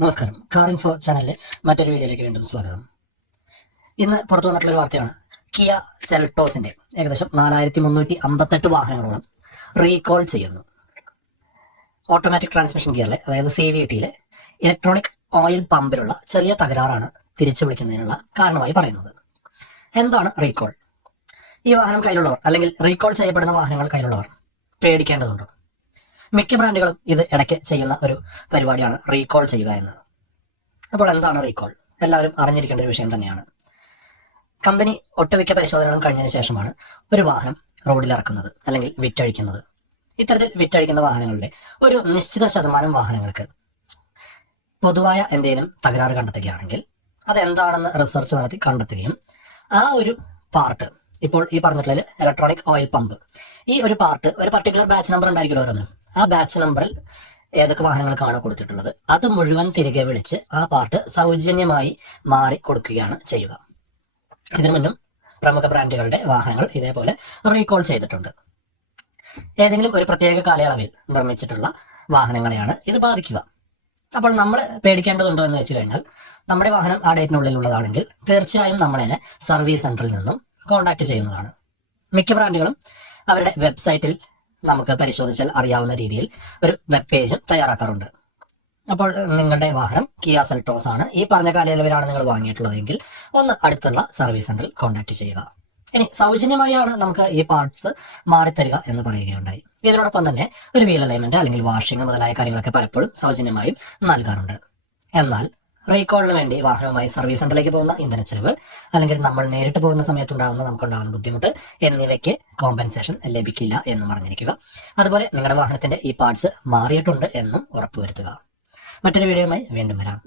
നമസ്കാരം. Car info ചാനലിലെ മറ്റൊരു വീഡിയോയിലേക്ക് വീണ്ടും സ്വാഗതം. ഇന്ന് പുറത്തു വന്നിട്ടുള്ള വാർത്തയാണ്. കിയ സെൽട്ടോസിന്റെ ഏകദേശം 4358 വാഹനങ്ങളോളം റീകോൾ ചെയ്യുന്നു. ഓട്ടോമാറ്റിക് ട്രാൻസ്മിഷൻ ഗിയറിലെ അതായത് CVT-യിലെ ഇലക്ട്രോണിക് ഓയിൽ പമ്പിലുള്ള ചെറിയ തകരാറാണ് തിരിച്ചു വിളിക്കുന്നതിനുള്ള കാരണമായി പറയുന്നത്. എന്താണ് റീകോൾ? ഈ വാഹനം കയ്യിലുള്ളവർ അല്ലെങ്കിൽ റീകോൾ ചെയ്യപ്പെടുന്ന വാഹനങ്ങൾ കയ്യിലുള്ളവർ പേടിക്കേണ്ടതുണ്ടോ? മിക്ക ബ്രാൻഡുകളും ഇത് ഇടയ്ക്ക് ചെയ്യുന്ന ഒരു പരിപാടിയാണ് റീകോൾ ചെയ്യുക എന്നത്. അപ്പോൾ എന്താണ് റീകോൾ? എല്ലാവരും അറിഞ്ഞിരിക്കേണ്ട ഒരു വിഷയം തന്നെയാണ്. കമ്പനി ഒട്ടുമിക്ക പരിശോധനകളും കഴിഞ്ഞതിന് ശേഷമാണ് ഒരു വാഹനം റോഡിൽ ഇറക്കുന്നത് അല്ലെങ്കിൽ വിറ്റഴിക്കുന്നത്. ഇത്തരത്തിൽ വിറ്റഴിക്കുന്ന വാഹനങ്ങളുടെ ഒരു നിശ്ചിത ശതമാനം വാഹനങ്ങൾക്ക് പൊതുവായ എന്തെങ്കിലും തകരാറ് കണ്ടെത്തുകയാണെങ്കിൽ അതെന്താണെന്ന് റിസർച്ച് നടത്തി കണ്ടെത്തുകയും ആ ഒരു പാർട്ട്, ഇപ്പോൾ ഈ പറഞ്ഞിട്ടുള്ള ഇലക്ട്രോണിക് ഓയിൽ പമ്പ്, ഈ ഒരു പാർട്ട് ഒരു പർട്ടിക്കുലർ ബാച്ച് നമ്പർ ഉണ്ടായിരിക്കുമല്ലോ ഓരോന്നും. ആ ബാച്ച് നമ്പറിൽ ഏതൊക്കെ വാഹനങ്ങൾക്കാണ് കൊടുത്തിട്ടുള്ളത് അത് മുഴുവൻ തിരികെ വിളിച്ച് ആ പാർട്ട് സൗജന്യമായി മാറി കൊടുക്കുകയാണ് ചെയ്യുക. ഇതിനു മുന്നും പ്രമുഖ ബ്രാൻഡുകളുടെ വാഹനങ്ങൾ ഇതേപോലെ റീകോൾ ചെയ്തിട്ടുണ്ട്. ഏതെങ്കിലും ഒരു പ്രത്യേക കാലയളവിൽ നിർമ്മിച്ചിട്ടുള്ള വാഹനങ്ങളെയാണ് ഇത് ബാധിക്കുക. അപ്പോൾ നമ്മൾ പേടിക്കേണ്ടതുണ്ടോ എന്ന് വെച്ച് കഴിഞ്ഞാൽ, നമ്മുടെ വാഹനം ആ ഡേറ്റിനുള്ളിലുള്ളതാണെങ്കിൽ തീർച്ചയായും നമ്മളതിനെ സർവീസ് സെന്ററിൽ നിന്നും കോൺടാക്ട് ചെയ്യുന്നതാണ്. മിക്ക ബ്രാൻഡുകളും അവരുടെ വെബ്സൈറ്റിൽ നമുക്ക് പരിശോധിച്ചാൽ അറിയാവുന്ന രീതിയിൽ ഒരു വെബ് പേജും തയ്യാറാക്കാറുണ്ട്. അപ്പോൾ നിങ്ങളുടെ വാഹനം കിയ സെൽട്ടോസ് ആണ്, ഈ പറഞ്ഞ കാലയളവിലാണ് നിങ്ങൾ വാങ്ങിയിട്ടുള്ളതെങ്കിൽ ഒന്ന് അടുത്തുള്ള സർവീസ് സെന്ററിൽ കോൺടാക്ട് ചെയ്യുക. ഇനി സൗജന്യമായാണ് നമുക്ക് ഈ പാർട്സ് മാറിത്തരിക എന്ന് പറയുകയുണ്ടായി. ഇതിനോടൊപ്പം തന്നെ ഒരു വീൽ അലൈൻമെന്റ് അല്ലെങ്കിൽ വാഷിംഗ് മുതലായ കാര്യങ്ങളൊക്കെ പലപ്പോഴും സൗജന്യമായും നൽകാറുണ്ട്. എന്നാൽ റീകോളിന് വേണ്ടി വാഹനവുമായി സർവീസ് സെന്ററിലേക്ക് പോകുന്ന ഇന്ധനച്ചെലവ് അല്ലെങ്കിൽ നമ്മൾ നേരിട്ട് പോകുന്ന സമയത്തുണ്ടാകുന്ന നമുക്കുണ്ടാകുന്ന ബുദ്ധിമുട്ട് എന്നിവയ്ക്ക് കോമ്പൻസേഷൻ ലഭിക്കില്ല എന്നും അറിഞ്ഞിരിക്കുക. അതുപോലെ നിങ്ങളുടെ വാഹനത്തിന്റെ ഈ പാർട്സ് മാറിയിട്ടുണ്ട് എന്നും ഉറപ്പുവരുത്തുക. മറ്റൊരു വീഡിയോയുമായി വീണ്ടും വരാം.